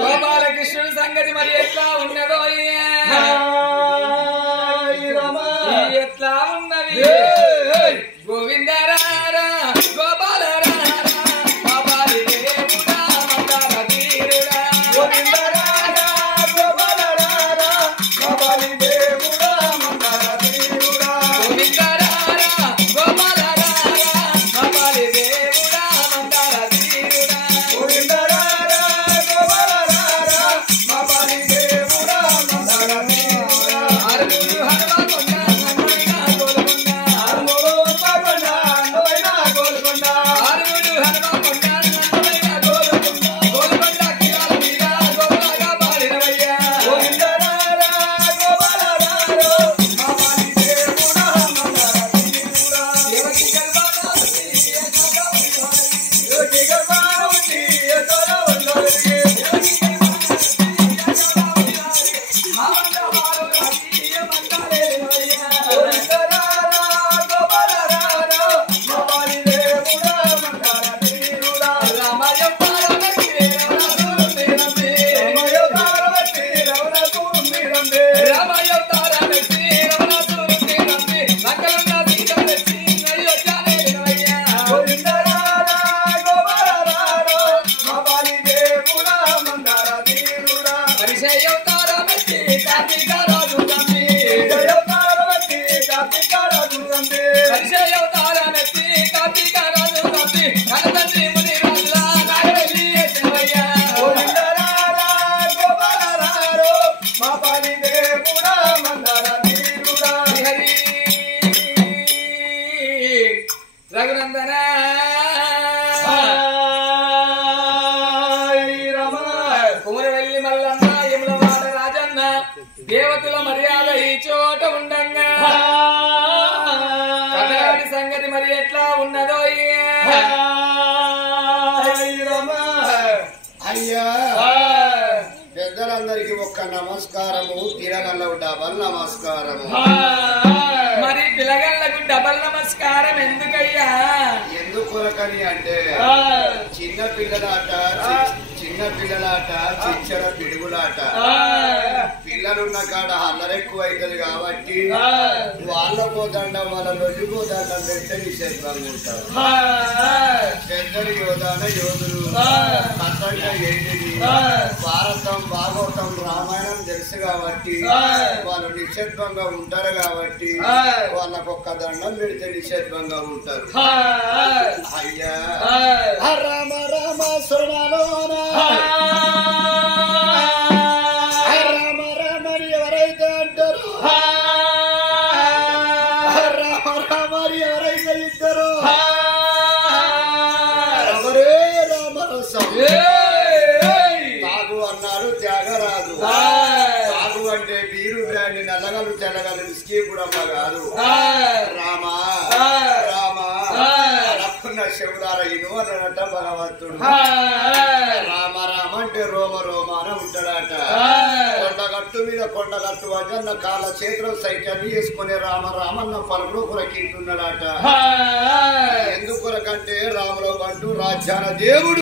గోపాలకృష్ణుడి సంగతి మరి ఎట్లా ఉన్నదో ఎట్లా ఉన్నది గోవిందరారా గోపాలరా బాబాలి దేవుడా మందార తీరుడా గోవిందరారా గోపాలరారా బాబాలి దేవుడా మందార తీరుడా గోవిందరారా గోపాలరారా బాబాలి దేవుడా మందార తీరుడా గోవిందరారా గోపాలరారా బాబాలి దేవుడా మందార తీరుడా అరుగురు హనుమకొండ హనుమైనా గోల్కొండ అరుగురు హనుమకొండ హనుమైనా గోల్కొండ అరుగురు హనుమకొండ హనుమైనా గోల్కొండ గోల్కొండ కిరాల మీద గోపాలగా పాడినవయ్యా గోవిందరారా గోపాలరారా బాబాలి దేవుడా మందార తీరుడా దేవకి గర్భావతి దేవకి గర్భావతి ఎతరవల్లరికి దేవకి రఘునందన కుమరవెల్లి మల్లన్న యములవాడ రాజన్న దేవతల మర్యాద ఈ చోట ఉండంగా కథలాడి సంగతి మరి ఎట్లా ఉన్నదో అయ్యా పెద్దలందరికీ ఒక్క నమస్కారము తిరగల్ల డబల్ నమస్కారము మరి పిల్లగాళ్ళకు డబల్ నమస్కారం ఎందుకయ్యా ఎందుకొరకని అంటే చిన్న పిల్లలాట చిచ్చర పిడుగులాట పిల్లలున్న కాడ అల్లరెక్కువ అవుతుంది కాబట్టి వాళ్ళకో దండం వాళ్ళ లొల్లికో దండం పెడితే నిషేధంగా ఉంటారు పెద్దలు యోధాన యోధులు కథంగా ఏంటిది భారతం భాగవతం రామాయణం తెలుసు కాబట్టి వాళ్ళు నిశ్శబ్దంగా ఉంటారు కాబట్టి వాళ్ళకొక్క దండం పెడితే నిశ్శబ్దంగా ఉంటారు అయ్యా రామ రామ స్వర్ణలోన రామ రామని ఎవరైతే అంటారు శివుడమ్మ కాదు రామా రామా అనుకున్న శివుడార ఇను అన్నట భగవంతుడు రామ రామ అంటే రోమ రోమ అని ఉంటాడట కొండగట్టు మీద కొండగట్టు అజన్న కాళ్ళ చేతిలో సైకిల్ వేసుకుని రామ రామన్న పలుకులు కొరకింటున్నాడట ఎందుకు కొరకంటే రాములో అంటూ రాజ్యాన దేవుడు